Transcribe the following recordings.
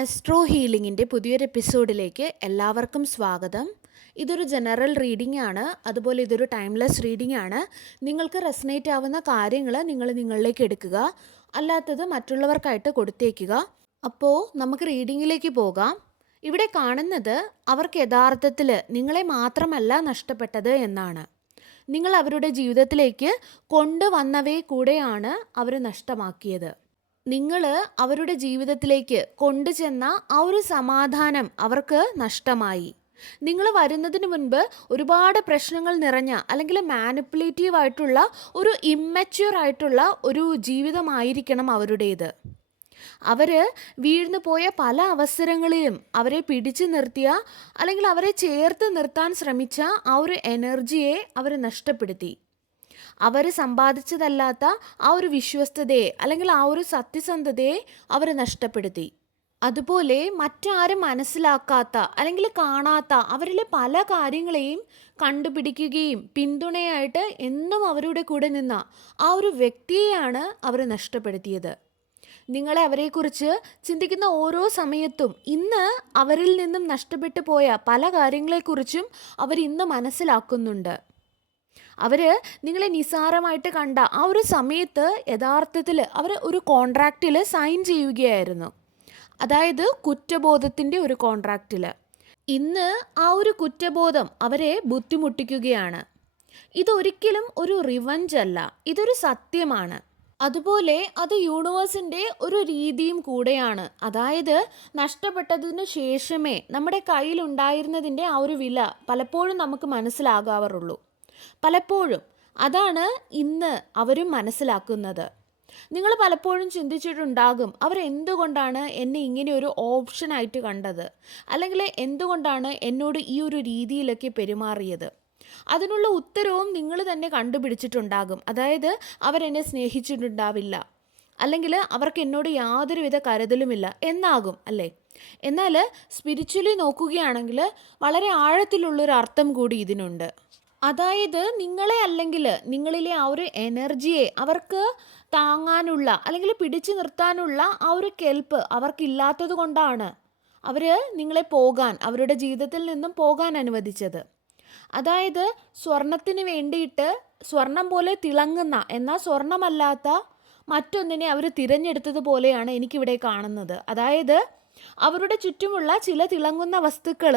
Astro ഹീലിംഗിൻ്റെ പുതിയൊരു എപ്പിസോഡിലേക്ക് എല്ലാവർക്കും സ്വാഗതം. ഇതൊരു ജനറൽ റീഡിംഗ് ആണ്, അതുപോലെ ഇതൊരു ടൈംലെസ് റീഡിംഗ് ആണ്. നിങ്ങൾക്ക് റെസനേറ്റ് ആവുന്ന കാര്യങ്ങൾ നിങ്ങളിലേക്ക് എടുക്കുക, അല്ലാത്തത് മറ്റുള്ളവർക്കായിട്ട് കൊടുത്തേക്കുക. അപ്പോൾ നമുക്ക് റീഡിങ്ങിലേക്ക് പോകാം. ഇവിടെ കാണുന്നത് അവർക്ക് യഥാർത്ഥത്തിൽ നിങ്ങളെ മാത്രമല്ല നഷ്ടപ്പെട്ടത് എന്നാണ്. നിങ്ങൾ അവരുടെ ജീവിതത്തിലേക്ക് കൊണ്ടുവന്നവയെ കൂടെയാണ് അവർ നഷ്ടമാക്കിയത്. നിങ്ങൾ അവരുടെ ജീവിതത്തിലേക്ക് കൊണ്ടുചെന്ന ആ ഒരു സമാധാനം അവർക്ക് നഷ്ടമായി. നിങ്ങൾ വരുന്നതിന് മുൻപ് ഒരുപാട് പ്രശ്നങ്ങൾ നിറഞ്ഞ അല്ലെങ്കിൽ മാനിപ്പുലേറ്റീവ് ആയിട്ടുള്ള ഒരു ഇമ്മച്യൂർ ആയിട്ടുള്ള ഒരു ജീവിതമായിരിക്കണം അവരുടേത്. അവർ വീഴ്ന്നു പോയ പല അവസരങ്ങളിലും അവരെ പിടിച്ചു നിർത്തിയ അല്ലെങ്കിൽ അവരെ ചേർത്ത് നിർത്താൻ ശ്രമിച്ച ആ ഒരു എനർജിയെ അവർ നഷ്ടപ്പെടുത്തി. അവർ സമ്പാദിച്ചതല്ലാത്ത ആ ഒരു വിശ്വസ്തതയെ അല്ലെങ്കിൽ ആ ഒരു സത്യസന്ധതയെ അവർ നഷ്ടപ്പെടുത്തി. അതുപോലെ മറ്റാരും മനസ്സിലാക്കാത്ത അല്ലെങ്കിൽ കാണാത്ത അവരിലെ പല കാര്യങ്ങളെയും കണ്ടുപിടിക്കുകയും പിന്തുണയായിട്ട് എന്നും അവരുടെ കൂടെ നിന്ന ആ ഒരു വ്യക്തിയെയാണ് അവർ നഷ്ടപ്പെടുത്തിയത്. നിങ്ങളെ അവരെക്കുറിച്ച് ചിന്തിക്കുന്ന ഓരോ സമയത്തും ഇന്ന് അവരിൽ നിന്നും നഷ്ടപ്പെട്ടു പോയ പല കാര്യങ്ങളെക്കുറിച്ചും അവർ ഇന്ന് മനസ്സിലാക്കുന്നുണ്ട്. അവർ നിങ്ങളെ നിസ്സാരമായിട്ട് കണ്ട ആ ഒരു സമയത്ത് യഥാർത്ഥത്തിൽ അവർ ഒരു കോൺട്രാക്റ്റിൽ സൈൻ ചെയ്യുകയായിരുന്നു, അതായത് കുറ്റബോധത്തിൻ്റെ ഒരു കോൺട്രാക്റ്റിൽ. ഇന്ന് ആ ഒരു കുറ്റബോധം അവരെ ബുദ്ധിമുട്ടിക്കുകയാണ്. ഇതൊരിക്കലും ഒരു റിവഞ്ച് അല്ല, ഇതൊരു സത്യമാണ്. അതുപോലെ അത് യൂണിവേഴ്സിൻ്റെ ഒരു രീതിയും കൂടെയാണ്. അതായത് നഷ്ടപ്പെട്ടതിന് ശേഷമേ നമ്മുടെ കയ്യിലുണ്ടായിരുന്നതിൻ്റെ ആ ഒരു വില പലപ്പോഴും നമുക്ക് മനസ്സിലാകാറുള്ളൂ. പലപ്പോഴും അതാണ് ഇന്ന് അവരും മനസ്സിലാക്കുന്നത്. നിങ്ങൾ പലപ്പോഴും ചിന്തിച്ചിട്ടുണ്ടാകും, അവരെന്തുകൊണ്ടാണ് എന്നെ ഇങ്ങനെ ഒരു ഓപ്ഷനായിട്ട് കണ്ടത്, അല്ലെങ്കിൽ എന്തുകൊണ്ടാണ് എന്നോട് ഈ ഒരു രീതിയിലൊക്കെ പെരുമാറിയത്. അതിനുള്ള ഉത്തരവും നിങ്ങൾ തന്നെ കണ്ടുപിടിച്ചിട്ടുണ്ടാകും. അതായത് അവരെന്നെ സ്നേഹിച്ചിട്ടുണ്ടാവില്ല, അല്ലെങ്കിൽ അവർക്ക് എന്നോട് യാതൊരുവിധ കരുതലുമില്ല എന്നാകും അല്ലേ. എന്നാൽ സ്പിരിച്വലി നോക്കുകയാണെങ്കിൽ വളരെ ആഴത്തിലുള്ളൊരു അർത്ഥം കൂടി ഇതിനുണ്ട്. അതായത് നിങ്ങളെ അല്ലെങ്കിൽ നിങ്ങളിലെ ആ ഒരു എനർജിയെ അവർക്ക് താങ്ങാനുള്ള അല്ലെങ്കിൽ പിടിച്ചു നിർത്താനുള്ള ആ ഒരു കെൽപ്പ് അവർക്കില്ലാത്തത് കൊണ്ടാണ് അവർ നിങ്ങളെ അവരുടെ ജീവിതത്തിൽ നിന്നും പോകാൻ അനുവദിച്ചത്. അതായത് സ്വർണത്തിന് വേണ്ടിയിട്ട് സ്വർണം പോലെ തിളങ്ങുന്ന എന്നാൽ സ്വർണമല്ലാത്ത മറ്റൊന്നിനെ അവർ തിരഞ്ഞെടുത്തതുപോലെയാണ് എനിക്കിവിടെ കാണുന്നത്. അതായത് അവരുടെ ചുറ്റുമുള്ള ചില തിളങ്ങുന്ന വസ്തുക്കൾ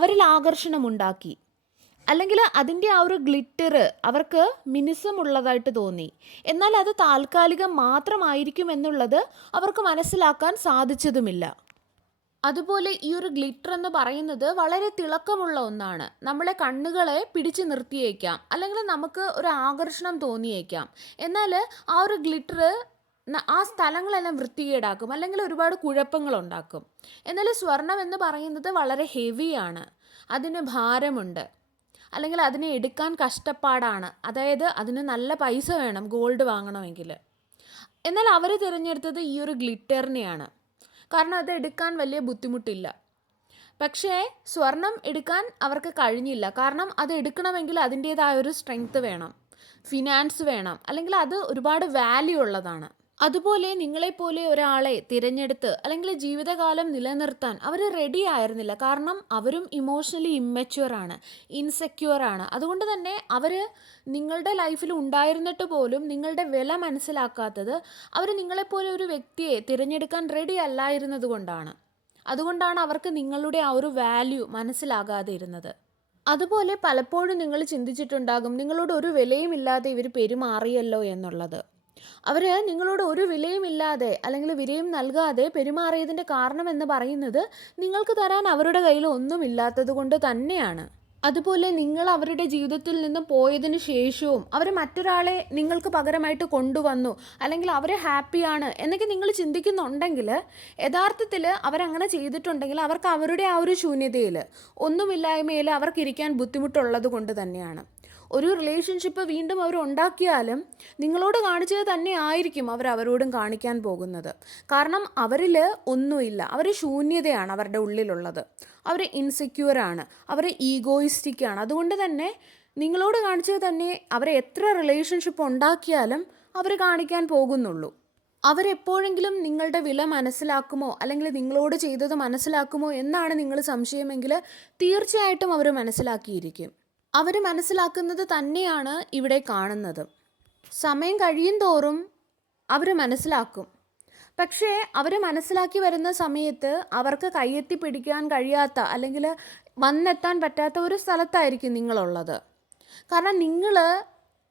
അവരിൽ ആകർഷണമുണ്ടാക്കി, അല്ലെങ്കിൽ അതിൻ്റെ ആ ഒരു ഗ്ലിറ്റർ അവർക്ക് മിനുസമുള്ളതായിട്ട് തോന്നി. എന്നാൽ അത് താൽക്കാലികം മാത്രമായിരിക്കും എന്നുള്ളത് അവർക്ക് മനസ്സിലാക്കാൻ സാധിച്ചതുമില്ല. അതുപോലെ ഈ ഒരു ഗ്ലിറ്റർ എന്ന് പറയുന്നത് വളരെ തിളക്കമുള്ള ഒന്നാണ്. നമ്മളെ കണ്ണുകളെ പിടിച്ചു നിർത്തിയേക്കാം, അല്ലെങ്കിൽ നമുക്ക് ഒരു ആകർഷണം തോന്നിയേക്കാം. എന്നാൽ ആ ഒരു ഗ്ലിറ്റർ ആ സ്ഥലങ്ങളെല്ലാം വൃത്തികേടാക്കും, അല്ലെങ്കിൽ ഒരുപാട് കുഴപ്പങ്ങളുണ്ടാക്കും. എന്നാൽ സ്വർണം എന്ന് പറയുന്നത് വളരെ ഹെവിയാണ്, അതിന് ഭാരമുണ്ട്, അല്ലെങ്കിൽ അതിനെ എടുക്കാൻ കഷ്ടപ്പാടാണ്. അതായത് അതിന് നല്ല പൈസ വേണം ഗോൾഡ് വാങ്ങണമെങ്കിൽ. എന്നാൽ അവർ തിരഞ്ഞെടുത്തത് ഈ ഒരു ഗ്ലിറ്ററിനെയാണ്, കാരണം അത് എടുക്കാൻ വലിയ ബുദ്ധിമുട്ടില്ല. പക്ഷേ സ്വർണം എടുക്കാൻ അവർക്ക് കഴിഞ്ഞില്ല, കാരണം അത് എടുക്കണമെങ്കിൽ അതിൻ്റേതായ ഒരു സ്ട്രെങ്ത് വേണം, ഫിനാൻസ് വേണം, അല്ലെങ്കിൽ അത് ഒരുപാട് വാല്യൂ ഉള്ളതാണ്. അതുപോലെ നിങ്ങളെപ്പോലെ ഒരാളെ തിരഞ്ഞെടുത്ത് അല്ലെങ്കിൽ ജീവിതകാലം നിലനിർത്താൻ അവർ റെഡി ആയിരുന്നില്ല. കാരണം അവരും ഇമോഷണലി ഇമ്മച്യൂർ ആണ്, ഇൻസെക്യൂർ ആണ്. അതുകൊണ്ട് തന്നെ അവർ നിങ്ങളുടെ ലൈഫിൽ ഉണ്ടായിരുന്നിട്ട് പോലും നിങ്ങളുടെ വില മനസ്സിലാക്കാത്തത് അവർ നിങ്ങളെപ്പോലെ ഒരു വ്യക്തിയെ തിരഞ്ഞെടുക്കാൻ റെഡി അല്ലായിരുന്നത് കൊണ്ടാണ്. അതുകൊണ്ടാണ് അവർക്ക് നിങ്ങളുടെ ആ ഒരു വാല്യൂ മനസ്സിലാകാതെ ഇരുന്നത്. അതുപോലെ പലപ്പോഴും നിങ്ങൾ ചിന്തിച്ചിട്ടുണ്ടാകും, നിങ്ങളോട് ഒരു വിലയും ഇല്ലാതെ ഇവർ പെരുമാറിയല്ലോ എന്നുള്ളത്. അവർ നിങ്ങളോട് ഒരു വിലയുമില്ലാതെ അല്ലെങ്കിൽ വിലയും നൽകാതെ പെരുമാറിയതിൻ്റെ കാരണം എന്ന് പറയുന്നത് നിങ്ങൾക്ക് തരാൻ അവരുടെ കയ്യിൽ ഒന്നുമില്ലാത്തത് കൊണ്ട് തന്നെയാണ്. അതുപോലെ നിങ്ങൾ അവരുടെ ജീവിതത്തിൽ നിന്ന് പോയതിനു ശേഷവും അവർ മറ്റൊരാളെ നിങ്ങൾക്ക് പകരമായിട്ട് കൊണ്ടുവന്നു, അല്ലെങ്കിൽ അവർ ഹാപ്പിയാണ് എന്നൊക്കെ നിങ്ങൾ ചിന്തിക്കുന്നുണ്ടെങ്കിൽ, യഥാർത്ഥത്തിൽ അവരങ്ങനെ ചെയ്തിട്ടുണ്ടെങ്കിൽ അവർക്ക് അവരുടെ ആ ഒരു ശൂന്യതയിൽ, ഒന്നുമില്ലായ്മയിൽ അവർക്കിരിക്കാൻ ബുദ്ധിമുട്ടുള്ളത് കൊണ്ട് തന്നെയാണ്. ഒരു റിലേഷൻഷിപ്പ് വീണ്ടും അവർ ഉണ്ടാക്കിയാലും നിങ്ങളോട് കാണിച്ചത് തന്നെ ആയിരിക്കും അവരോടും കാണിക്കാൻ പോകുന്നത്. കാരണം അവരിൽ ഒന്നുമില്ല, അവർ ശൂന്യതയാണ് അവരുടെ ഉള്ളിലുള്ളത്, അവർ ഇൻസെക്യൂറാണ്, അവർ ഈഗോയിസ്റ്റിക്കാണ്. അതുകൊണ്ട് തന്നെ നിങ്ങളോട് കാണിച്ചത് തന്നെ അവരെ എത്ര റിലേഷൻഷിപ്പ് ഉണ്ടാക്കിയാലും അവർ കാണിക്കാൻ പോകുന്നുള്ളൂ. അവരെപ്പോഴെങ്കിലും നിങ്ങളുടെ വില മനസ്സിലാക്കുമോ അല്ലെങ്കിൽ നിങ്ങളോട് ചെയ്തത് മനസ്സിലാക്കുമോ എന്നാണ് നിങ്ങൾ സംശയമെങ്കിൽ തീർച്ചയായിട്ടും അവർ മനസ്സിലാക്കിയിരിക്കും. അവർ മനസ്സിലാക്കുന്നത് തന്നെയാണ് ഇവിടെ കാണുന്നത്. സമയം കഴിയും തോറും അവർ മനസ്സിലാക്കും. പക്ഷേ അവർ മനസ്സിലാക്കി വരുന്ന സമയത്ത് അവർക്ക് കയ്യെത്തി പിടിക്കാൻ കഴിയാത്ത അല്ലെങ്കിൽ വന്നെത്താൻ പറ്റാത്ത ഒരു സ്ഥലത്തായിരിക്കും നിങ്ങളുള്ളത്. കാരണം നിങ്ങൾ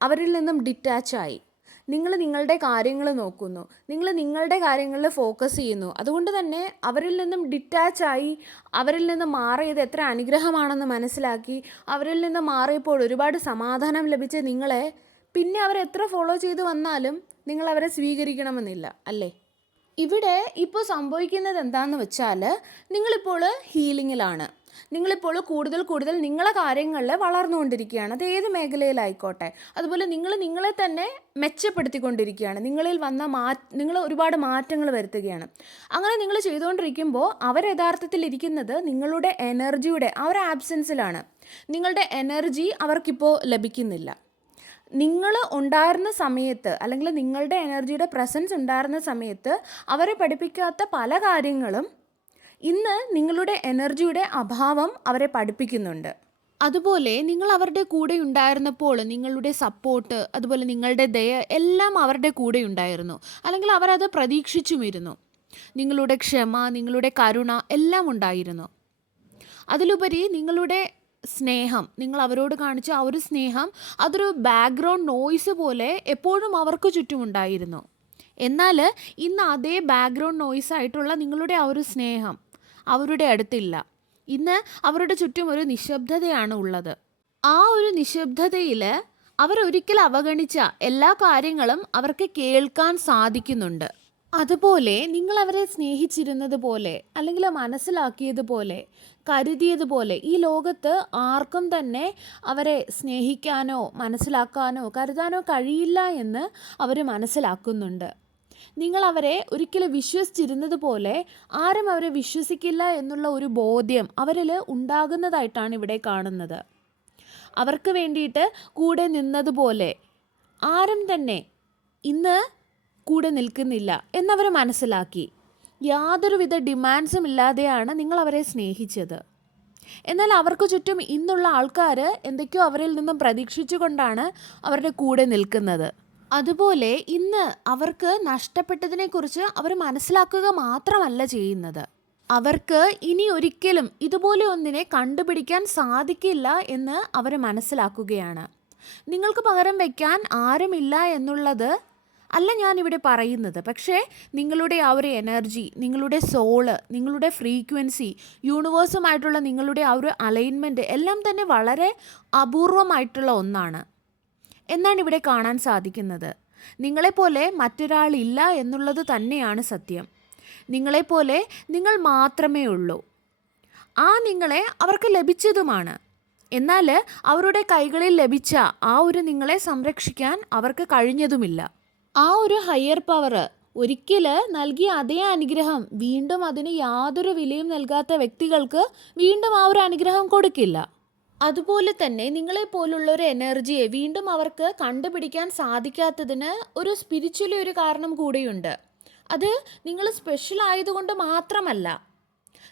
അവരിൽ നിന്നും ഡിറ്റാച്ചായി. നിങ്ങൾ നിങ്ങളുടെ കാര്യങ്ങൾ നോക്കുന്നു, നിങ്ങൾ നിങ്ങളുടെ കാര്യങ്ങളിൽ ഫോക്കസ് ചെയ്യുന്നു. അതുകൊണ്ട് തന്നെ അവരിൽ നിന്നും ഡിറ്റാച്ചായി, അവരിൽ നിന്ന് മാറിയത് എത്ര അനുഗ്രഹമാണെന്ന് മനസ്സിലാക്കി, അവരിൽ നിന്ന് മാറിയപ്പോൾ ഒരുപാട് സമാധാനം ലഭിച്ച നിങ്ങളെ പിന്നെ അവരെത്ര ഫോളോ ചെയ്ത് വന്നാലും നിങ്ങൾ അവരെ സ്വീകരിക്കണമെന്നില്ല, അല്ലേ? ഇവിടെ ഇപ്പോൾ സംഭവിക്കുന്നത് എന്താണെന്ന് വെച്ചാൽ നിങ്ങളിപ്പോൾ ഹീലിങ്ങിലാണ്. നിങ്ങളിപ്പോൾ കൂടുതൽ നിങ്ങളെ കാര്യങ്ങളിൽ വളർന്നുകൊണ്ടിരിക്കുകയാണ്. അത് ഏത് മേഖലയിലായിക്കോട്ടെ. അതുപോലെ നിങ്ങളെ തന്നെ മെച്ചപ്പെടുത്തിക്കൊണ്ടിരിക്കുകയാണ്. നിങ്ങളിൽ വന്ന നിങ്ങൾ ഒരുപാട് മാറ്റങ്ങൾ വരുത്തുകയാണ്. അങ്ങനെ നിങ്ങൾ ചെയ്തുകൊണ്ടിരിക്കുമ്പോൾ അവർ യഥാർത്ഥത്തിൽ ഇരിക്കുന്നത് നിങ്ങളുടെ എനർജിയുടെ ആ ഒരു ആബ്സെൻസിലാണ്. നിങ്ങളുടെ എനർജി അവർക്കിപ്പോൾ ലഭിക്കുന്നില്ല. നിങ്ങൾ ഉണ്ടായിരുന്ന സമയത്ത് അല്ലെങ്കിൽ നിങ്ങളുടെ എനർജിയുടെ പ്രസൻസ് ഉണ്ടായിരുന്ന സമയത്ത് അവരെ പഠിപ്പിക്കാത്ത പല കാര്യങ്ങളും ഇന്ന് നിങ്ങളുടെ എനർജിയുടെ അഭാവം അവരെ പഠിപ്പിക്കുന്നുണ്ട്. അതുപോലെ നിങ്ങൾ അവരുടെ കൂടെ ഉണ്ടായിരുന്നപ്പോൾ നിങ്ങളുടെ സപ്പോർട്ട്, അതുപോലെ നിങ്ങളുടെ ദയ എല്ലാം അവരുടെ കൂടെ ഉണ്ടായിരുന്നു. അല്ലെങ്കിൽ അവരത് പ്രതീക്ഷിച്ചുമിരുന്നു. നിങ്ങളുടെ ക്ഷമ, നിങ്ങളുടെ കരുണ എല്ലാം ഉണ്ടായിരുന്നു. അതിലുപരി നിങ്ങളുടെ സ്നേഹം, നിങ്ങൾ അവരോട് കാണിച്ച ആ ഒരു സ്നേഹം അതൊരു ബാക്ക്ഗ്രൗണ്ട് നോയ്സ് പോലെ എപ്പോഴും അവർക്ക് ചുറ്റുമുണ്ടായിരുന്നു. എന്നാൽ ഇന്ന് അതേ ബാക്ക്ഗ്രൗണ്ട് നോയ്സ് ആയിട്ടുള്ള നിങ്ങളുടെ ആ ഒരു സ്നേഹം അവരുടെ അടുത്തില്ല. ഇന്ന് അവരുടെ ചുറ്റും ഒരു നിശബ്ദതയാണ് ഉള്ളത്. ആ ഒരു നിശബ്ദതയിൽ അവരൊരിക്കൽ അവഗണിച്ച എല്ലാ കാര്യങ്ങളും അവർക്ക് കേൾക്കാൻ സാധിക്കുന്നുണ്ട്. അതുപോലെ നിങ്ങൾ അവരെ സ്നേഹിച്ചിരുന്നത് പോലെ അല്ലെങ്കിൽ മനസ്സിലാക്കിയതുപോലെ കരുതിയതുപോലെ ഈ ലോകത്ത് ആർക്കും തന്നെ അവരെ സ്നേഹിക്കാനോ മനസ്സിലാക്കാനോ കരുതാനോ കഴിയില്ല എന്ന് അവർ മനസ്സിലാക്കുന്നുണ്ട്. നിങ്ങൾ അവരെ ഒരിക്കലും വിശ്വസിച്ചിരുന്നത് പോലെ ആരും അവരെ വിശ്വസിക്കില്ല എന്നുള്ള ഒരു ബോധ്യം അവരിൽ ഉണ്ടാകുന്നതായിട്ടാണ് ഇവിടെ കാണുന്നത്. അവർക്ക് വേണ്ടിയിട്ട് കൂടെ നിന്നതുപോലെ ആരും തന്നെ ഇന്ന് കൂടെ നിൽക്കുന്നില്ല എന്നവർ മനസ്സിലാക്കി. യാതൊരുവിധ ഡിമാൻഡ്സും ഇല്ലാതെയാണ് നിങ്ങൾ അവരെ സ്നേഹിച്ചത്. എന്നാൽ അവർക്ക് ചുറ്റും ഇന്നുള്ള ആൾക്കാർ എന്തൊക്കെയോ അവരിൽ നിന്നും പ്രതീക്ഷിച്ചുകൊണ്ടാണ് അവരുടെ കൂടെ നിൽക്കുന്നത്. അതുപോലെ ഇന്ന് അവർക്ക് നഷ്ടപ്പെട്ടതിനെക്കുറിച്ച് അവർ മനസ്സിലാക്കുക മാത്രമല്ല ചെയ്യുന്നത്, അവർക്ക് ഇനി ഒരിക്കലും ഇതുപോലെ ഒന്നിനെ കണ്ടുപിടിക്കാൻ സാധിക്കില്ല എന്ന് അവർ മനസ്സിലാക്കുകയാണ്. നിങ്ങൾക്ക് പകരം വയ്ക്കാൻ ആരുമില്ല എന്നുള്ളത് അല്ല ഞാനിവിടെ പറയുന്നത്. പക്ഷേ നിങ്ങളുടെ ആ ഒരു എനർജി, നിങ്ങളുടെ സോള്, നിങ്ങളുടെ ഫ്രീക്വൻസി, യൂണിവേഴ്സുമായിട്ടുള്ള നിങ്ങളുടെ ആ ഒരു അലൈൻമെൻറ്റ് എല്ലാം തന്നെ വളരെ അപൂർവമായിട്ടുള്ള ഒന്നാണ് എന്നാണ് ഇവിടെ കാണാൻ സാധിക്കുന്നത്. നിങ്ങളെപ്പോലെ മറ്റൊരാളില്ല എന്നുള്ളത് തന്നെയാണ് സത്യം. നിങ്ങളെപ്പോലെ നിങ്ങൾ മാത്രമേ ഉള്ളൂ. ആ നിങ്ങളെ അവർക്ക് ലഭിച്ചതുമാണ്. എന്നാൽ അവരുടെ കൈകളിൽ ലഭിച്ച ആ ഒരു നിങ്ങളെ സംരക്ഷിക്കാൻ അവർക്ക് കഴിഞ്ഞതുമില്ല. ആ ഒരു ഹയർ പവർ ഒരിക്കൽ നൽകിയ അതേ അനുഗ്രഹം വീണ്ടും അതിന് യാതൊരു വിലയും നൽകാത്ത വ്യക്തികൾക്ക് വീണ്ടും ആ ഒരു അനുഗ്രഹം കൊടുക്കില്ല. അതുപോലെ തന്നെ നിങ്ങളെപ്പോലുള്ള ഒരു എനർജിയെ വീണ്ടും അവർക്ക് കണ്ടുപിടിക്കാൻ സാധിക്കാത്തതിന് ഒരു സ്പിരിച്വലി ഒരു കാരണം കൂടിയുണ്ട്. അത് നിങ്ങൾ സ്പെഷ്യൽ ആയതുകൊണ്ട് മാത്രമല്ല.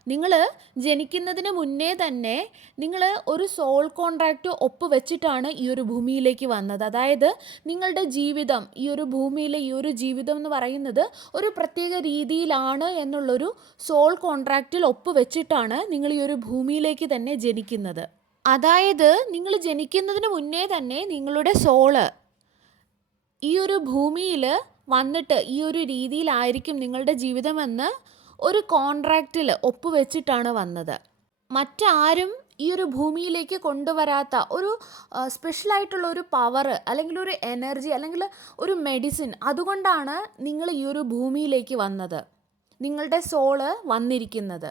നിങ്ങൾ ജനിക്കുന്നതിന് മുന്നേ തന്നെ നിങ്ങൾ ഒരു സോൾ കോൺട്രാക്റ്റ് ഒപ്പുവെച്ചിട്ടാണ് ഈ ഒരു ഭൂമിയിലേക്ക് വന്നത്. അതായത് നിങ്ങളുടെ ജീവിതം, ഈ ഒരു ഭൂമിയിലെ ഈ ഒരു ജീവിതം എന്ന് പറയുന്നത് ഒരു പ്രത്യേക രീതിയിലാണ് എന്നുള്ളൊരു സോൾ കോൺട്രാക്റ്റിൽ ഒപ്പുവെച്ചിട്ടാണ് നിങ്ങൾ ഈ ഒരു ഭൂമിയിലേക്ക് തന്നെ ജനിക്കുന്നത്. അതായത് നിങ്ങൾ ജനിക്കുന്നതിന് മുന്നേ തന്നെ നിങ്ങളുടെ സോള് ഈ ഒരു ഭൂമിയിൽ വന്നിട്ട് ഈ ഒരു രീതിയിലായിരിക്കും നിങ്ങളുടെ ജീവിതമെന്ന് ഒരു കോൺട്രാക്റ്റിൽ ഒപ്പുവെച്ചിട്ടാണ് വന്നത്. മറ്റാരും ഈ ഒരു ഭൂമിയിലേക്ക് കൊണ്ടുവരാത്ത ഒരു സ്പെഷ്യലായിട്ടുള്ള ഒരു പവർ അല്ലെങ്കിൽ ഒരു എനർജി അല്ലെങ്കിൽ ഒരു മെഡിസിൻ, അതുകൊണ്ടാണ് നിങ്ങൾ ഈ ഒരു ഭൂമിയിലേക്ക് വന്നത്, നിങ്ങളുടെ സോള് വന്നിരിക്കുന്നത്.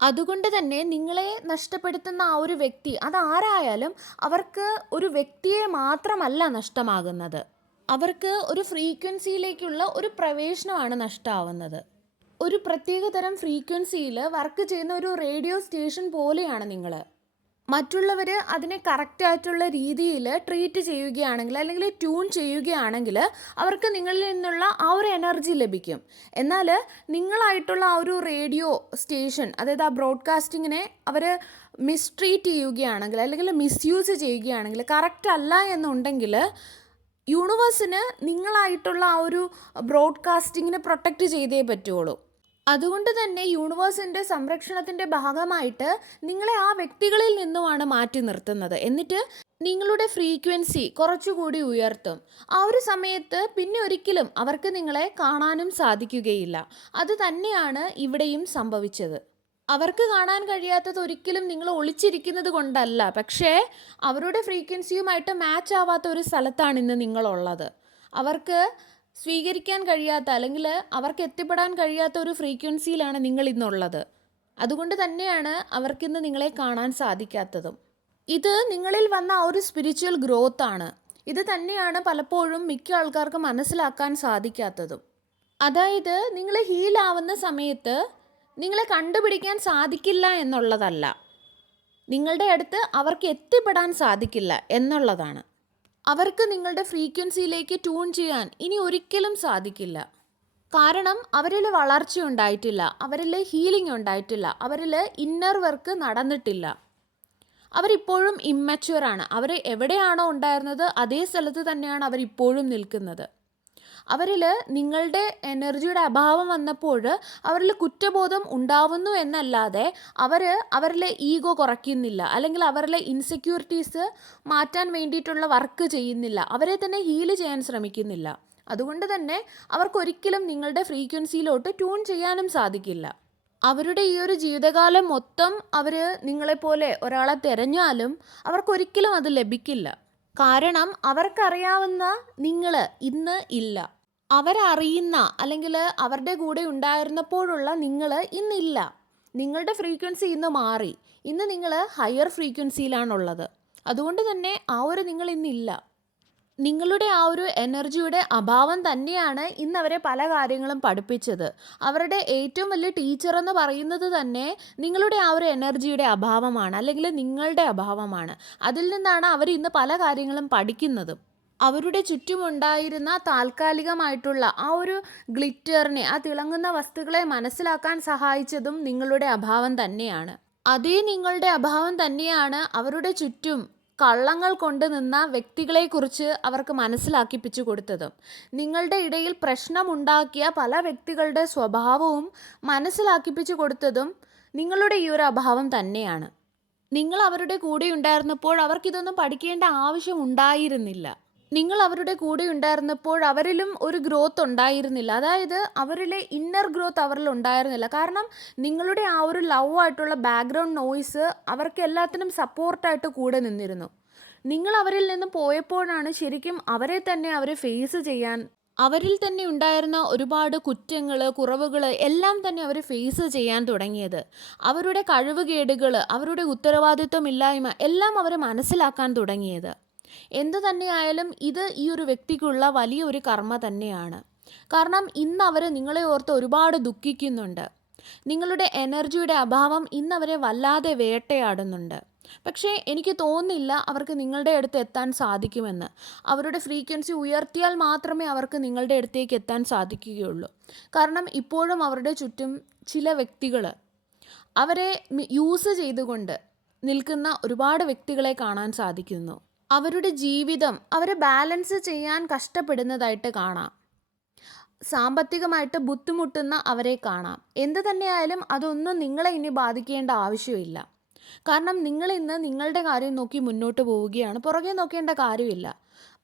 അതുകൊണ്ട് തന്നെ നിങ്ങളെ നഷ്ടപ്പെടുത്തുന്ന ആ ഒരു വ്യക്തി അതാരായാലും അവർക്ക് ഒരു വ്യക്തിയെ മാത്രമല്ല നഷ്ടമാകുന്നത്, അവർക്ക് ഒരു ഫ്രീക്വൻസിയിലേക്കുള്ള ഒരു പ്രവേശനമാണ് നഷ്ടമാവുന്നത്. ഒരു പ്രത്യേക തരം ഫ്രീക്വൻസിയിൽ വർക്ക് ചെയ്യുന്ന ഒരു റേഡിയോ സ്റ്റേഷൻ പോലെയാണ് നിങ്ങൾ. മറ്റുള്ളവർ അതിനെ കറക്റ്റായിട്ടുള്ള രീതിയിൽ ട്രീറ്റ് ചെയ്യുകയാണെങ്കിൽ അല്ലെങ്കിൽ ട്യൂൺ ചെയ്യുകയാണെങ്കിൽ അവർക്ക് നിങ്ങളിൽ നിന്നുള്ള ആ ഒരു എനർജി ലഭിക്കും. എന്നാൽ നിങ്ങളായിട്ടുള്ള ആ ഒരു റേഡിയോ സ്റ്റേഷൻ, അതായത് ആ ബ്രോഡ്കാസ്റ്റിങ്ങിനെ അവർ മിസ്ട്രീറ്റ് ചെയ്യുകയാണെങ്കിൽ അല്ലെങ്കിൽ മിസ്യൂസ് ചെയ്യുകയാണെങ്കിൽ, കറക്റ്റ് അല്ല എന്നുണ്ടെങ്കിൽ യൂണിവേഴ്സിന് നിങ്ങളായിട്ടുള്ള ആ ഒരു ബ്രോഡ്കാസ്റ്റിങ്ങിനെ പ്രൊട്ടക്റ്റ് ചെയ്തേ പറ്റുള്ളൂ. അതുകൊണ്ട് തന്നെ യൂണിവേഴ്സിൻ്റെ സംരക്ഷണത്തിൻ്റെ ഭാഗമായിട്ട് നിങ്ങളെ ആ വ്യക്തികളിൽ നിന്നുമാണ് മാറ്റി നിർത്തുന്നത്. എന്നിട്ട് നിങ്ങളുടെ ഫ്രീക്വൻസി കുറച്ചുകൂടി ഉയർത്തും. ആ ഒരു സമയത്ത് പിന്നെ ഒരിക്കലും അവർക്ക് നിങ്ങളെ കാണാനും സാധിക്കുകയില്ല. അത് തന്നെയാണ് ഇവിടെയും സംഭവിച്ചത്. അവർക്ക് കാണാൻ കഴിയാത്തത് ഒരിക്കലും നിങ്ങൾ ഒളിച്ചിരിക്കുന്നത് കൊണ്ടല്ല, പക്ഷേ അവരുടെ ഫ്രീക്വൻസിയുമായിട്ട് മാച്ച് ആവാത്ത ഒരു സ്ഥലത്താണ് ഇന്ന് നിങ്ങളുള്ളത്. അവർക്ക് സ്വീകരിക്കാൻ കഴിയാത്ത അല്ലെങ്കിൽ അവർക്ക് എത്തിപ്പെടാൻ കഴിയാത്ത ഒരു ഫ്രീക്വൻസിയിലാണ് നിങ്ങൾ ഇന്നുള്ളത്. അതുകൊണ്ട് തന്നെയാണ് അവർക്കിന്ന് നിങ്ങളെ കാണാൻ സാധിക്കാത്തതും. ഇത് നിങ്ങളിൽ വന്ന ആ ഒരു സ്പിരിച്വൽ ഗ്രോത്ത് ആണ്. ഇത് തന്നെയാണ് പലപ്പോഴും മിക്ക ആൾക്കാർക്ക് മനസ്സിലാക്കാൻ സാധിക്കാത്തതും. അതായത് നിങ്ങൾ ഹീലാവുന്ന സമയത്ത് നിങ്ങളെ കണ്ടുപിടിക്കാൻ സാധിക്കില്ല എന്നുള്ളതല്ല, നിങ്ങളുടെ അടുത്ത് അവർക്ക് എത്തിപ്പെടാൻ സാധിക്കില്ല എന്നുള്ളതാണ്. അവർക്ക് നിങ്ങളുടെ ഫ്രീക്വൻസിയിലേക്ക് ട്യൂൺ ചെയ്യാൻ ഇനി ഒരിക്കലും സാധിക്കില്ല. കാരണം അവരിൽ വളർച്ച ഉണ്ടായിട്ടില്ല, അവരിൽ ഹീലിംഗ് ഉണ്ടായിട്ടില്ല, അവരിൽ ഇന്നർ വർക്ക് നടന്നിട്ടില്ല. അവരിപ്പോഴും ഇമ്മച്വറാണ്. അവർ എവിടെയാണോ ഉണ്ടായിരുന്നത് അതേ സ്ഥലത്ത് തന്നെയാണ് അവരിപ്പോഴും നിൽക്കുന്നത്. അവരിൽ നിങ്ങളുടെ എനർജിയുടെ അഭാവം വന്നപ്പോൾ അവരിൽ കുറ്റബോധം ഉണ്ടാവുന്നു എന്നല്ലാതെ അവരിലെ ഈഗോ കുറയ്ക്കുന്നില്ല, അല്ലെങ്കിൽ അവരിലെ ഇൻസെക്യൂരിറ്റീസ് മാറ്റാൻ വേണ്ടിയിട്ടുള്ള വർക്ക് ചെയ്യുന്നില്ല, അവരെ തന്നെ ഹീല് ചെയ്യാൻ ശ്രമിക്കുന്നില്ല. അതുകൊണ്ട് തന്നെ അവർക്കൊരിക്കലും നിങ്ങളുടെ ഫ്രീക്വൻസിയിലോട്ട് ട്യൂൺ ചെയ്യാനും സാധിക്കില്ല. അവരുടെ ഈ ഒരു ജീവിതകാലം മൊത്തം അവർ നിങ്ങളെപ്പോലെ ഒരാളെ തിരഞ്ഞാലും അവർക്കൊരിക്കലും അത് ലഭിക്കില്ല. കാരണം അവർക്കറിയാവുന്ന നിങ്ങൾ ഇന്ന് ഇല്ല. അവരറിയുന്ന അല്ലെങ്കിൽ അവരുടെ കൂടെ ഉണ്ടായിരുന്നപ്പോഴുള്ള നിങ്ങൾ ഇന്നില്ല. നിങ്ങളുടെ ഫ്രീക്വൻസി ഇന്ന് മാറി. ഇന്ന് നിങ്ങൾ ഹയർ ഫ്രീക്വൻസിയിലാണുള്ളത്. അതുകൊണ്ട് തന്നെ ആ ഒരു നിങ്ങൾ ഇന്നില്ല. നിങ്ങളുടെ ആ ഒരു എനർജിയുടെ അഭാവം തന്നെയാണ് ഇന്ന് അവരെ പല കാര്യങ്ങളും പഠിപ്പിച്ചത്. അവരുടെ ഏറ്റവും വലിയ ടീച്ചർ എന്ന് പറയുന്നത് തന്നെ നിങ്ങളുടെ ആ ഒരു എനർജിയുടെ അഭാവമാണ്, അല്ലെങ്കിൽ നിങ്ങളുടെ അഭാവമാണ്. അതിൽ നിന്നാണ് അവർ ഇന്ന് പല കാര്യങ്ങളും പഠിക്കുന്നതും. അവരുടെ ചുറ്റുമുണ്ടായിരുന്ന താൽക്കാലികമായിട്ടുള്ള ആ ഒരു ഗ്ലിറ്ററിനെ, ആ തിളങ്ങുന്ന വസ്തുക്കളെ മനസ്സിലാക്കാൻ സഹായിച്ചതും നിങ്ങളുടെ അഭാവം തന്നെയാണ്. അതേ നിങ്ങളുടെ അഭാവം തന്നെയാണ് അവരുടെ ചുറ്റും കള്ളങ്ങൾ കൊണ്ട് നിന്ന വ്യക്തികളെക്കുറിച്ച് അവർക്ക് മനസ്സിലാക്കിപ്പിച്ചു കൊടുത്തതും. നിങ്ങളുടെ ഇടയിൽ പ്രശ്നമുണ്ടാക്കിയ പല വ്യക്തികളുടെ സ്വഭാവവും മനസ്സിലാക്കിപ്പിച്ചു കൊടുത്തതും നിങ്ങളുടെ ഈ ഒരു അഭാവം തന്നെയാണ്. നിങ്ങൾ അവരുടെ കൂടെ ഉണ്ടായിരുന്നപ്പോൾ അവർക്കിതൊന്നും പഠിക്കേണ്ട ആവശ്യം ഉണ്ടായിരുന്നില്ല. നിങ്ങൾ അവരുടെ കൂടെ ഉണ്ടായിരുന്നപ്പോൾ അവരിലും ഒരു ഗ്രോത്ത് ഉണ്ടായിരുന്നില്ല. അതായത് അവരിലെ ഇന്നർ ഗ്രോത്ത് അവരിൽ ഉണ്ടായിരുന്നില്ല. കാരണം നിങ്ങളുടെ ആ ഒരു ലവ് ആയിട്ടുള്ള ബാക്ക്ഗ്രൗണ്ട് നോയ്സ് അവർക്ക് എല്ലാത്തിനും സപ്പോർട്ടായിട്ട് കൂടെ നിന്നിരുന്നു. നിങ്ങൾ അവരിൽ നിന്ന് പോയപ്പോഴാണ് ശരിക്കും അവരെ തന്നെ അവർ ഫേസ് ചെയ്യാൻ, അവരിൽ തന്നെ ഉണ്ടായിരുന്ന ഒരുപാട് കുറ്റങ്ങൾ, കുറവുകൾ എല്ലാം തന്നെ അവർ ഫേസ് ചെയ്യാൻ തുടങ്ങിയത്. അവരുടെ കഴിവുകേടുകൾ, അവരുടെ ഉത്തരവാദിത്വമില്ലായ്മ എല്ലാം അവർ മനസ്സിലാക്കാൻ തുടങ്ങിയത്. എന്തു തന്നെയായാലും ഇത് ഈ ഒരു വ്യക്തിക്കുള്ള വലിയൊരു കർമ്മ തന്നെയാണ്. കാരണം ഇന്ന് അവർ നിങ്ങളെ ഓർത്ത് ഒരുപാട് ദുഃഖിക്കുന്നുണ്ട്. നിങ്ങളുടെ എനർജിയുടെ അഭാവം ഇന്നവരെ വല്ലാതെ വേട്ടയാടുന്നുണ്ട്. പക്ഷേ എനിക്ക് തോന്നുന്നില്ല അവർക്ക് നിങ്ങളുടെ അടുത്ത് എത്താൻ സാധിക്കുമെന്ന്. അവരുടെ ഫ്രീക്വൻസി ഉയർത്തിയാൽ മാത്രമേ അവർക്ക് നിങ്ങളുടെ അടുത്തേക്ക് എത്താൻ സാധിക്കുകയുള്ളൂ. കാരണം ഇപ്പോഴും അവരുടെ ചുറ്റും ചില വ്യക്തികൾ അവരെ യൂസ് ചെയ്തുകൊണ്ട് നിൽക്കുന്ന ഒരുപാട് വ്യക്തികളെ കാണാൻ സാധിക്കുന്നു. അവരുടെ ജീവിതം അവരെ ബാലൻസ് ചെയ്യാൻ കഷ്ടപ്പെടുന്നതായിട്ട് കാണാം. സാമ്പത്തികമായിട്ട് ബുദ്ധിമുട്ടുന്ന അവരെ കാണാം. എന്ത് തന്നെയായാലും അതൊന്നും നിങ്ങളെ ഇനി ബാധിക്കേണ്ട ആവശ്യമില്ല. കാരണം നിങ്ങളിന്ന് നിങ്ങളുടെ കാര്യം നോക്കി മുന്നോട്ട് പോവുകയാണ്. പുറകെ നോക്കേണ്ട കാര്യമില്ല.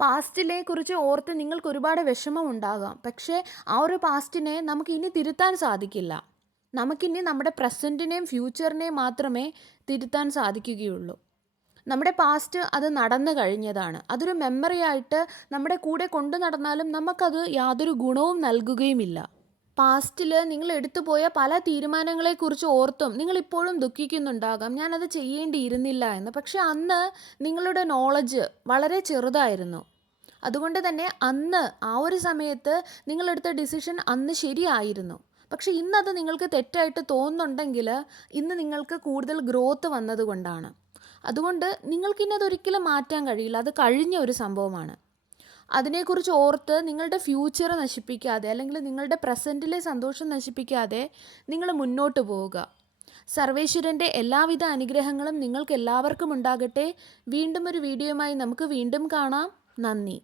പാസ്റ്റിനെ കുറിച്ച് ഓർത്ത് നിങ്ങൾക്ക് ഒരുപാട് വിഷമം ഉണ്ടാകാം. പക്ഷേ ആ ഒരു പാസ്റ്റിനെ നമുക്ക് ഇനി തിരുത്താൻ സാധിക്കില്ല. നമുക്കിനി നമ്മുടെ പ്രസൻറ്റിനെയും ഫ്യൂച്ചറിനെയും മാത്രമേ തിരുത്താൻ സാധിക്കുകയുള്ളൂ. നമ്മുടെ പാസ്റ്റ് അത് നടന്നു കഴിഞ്ഞതാണ്. അതൊരു മെമ്മറി ആയിട്ട് നമ്മുടെ കൂടെ കൊണ്ടു നടന്നാലും നമുക്കത് യാതൊരു ഗുണവും നൽകുകയുമില്ല. പാസ്റ്റിൽ നിങ്ങൾ എടുത്തുപോയ പല തീരുമാനങ്ങളെക്കുറിച്ച് ഓർത്തും നിങ്ങളിപ്പോഴും ദുഃഖിക്കുന്നുണ്ടാകാം, ഞാനത് ചെയ്യേണ്ടിയിരുന്നില്ല എന്ന്. പക്ഷെ അന്ന് നിങ്ങളുടെ നോളജ് വളരെ ചെറുതായിരുന്നു. അതുകൊണ്ട് തന്നെ അന്ന് ആ ഒരു സമയത്ത് നിങ്ങളെടുത്ത ഡിസിഷൻ അന്ന് ശരിയായിരുന്നു. പക്ഷെ ഇന്നത് നിങ്ങൾക്ക് തെറ്റായിട്ട് തോന്നുന്നുണ്ടെങ്കിൽ ഇന്ന് നിങ്ങൾക്ക് കൂടുതൽ ഗ്രോത്ത് വന്നതുകൊണ്ടാണ്. അതുകൊണ്ട് നിങ്ങൾക്കിനി അതൊരിക്കലും മാറ്റാൻ കഴിയില്ല. അത് കഴിഞ്ഞ ഒരു സംഭവമാണ്. അതിനെക്കുറിച്ച് ഓർത്ത് നിങ്ങളുടെ ഫ്യൂച്ചർ നശിപ്പിക്കാതെ, അല്ലെങ്കിൽ നിങ്ങളുടെ പ്രസൻറ്റിലെ സന്തോഷം നശിപ്പിക്കാതെ നിങ്ങൾ മുന്നോട്ട് പോവുക. സർവേശ്വരൻ്റെ എല്ലാവിധ അനുഗ്രഹങ്ങളും നിങ്ങൾക്ക് എല്ലാവർക്കും ഉണ്ടാകട്ടെ. വീണ്ടും ഒരു വീഡിയോയുമായി നമുക്ക് വീണ്ടും കാണാം. നന്ദി.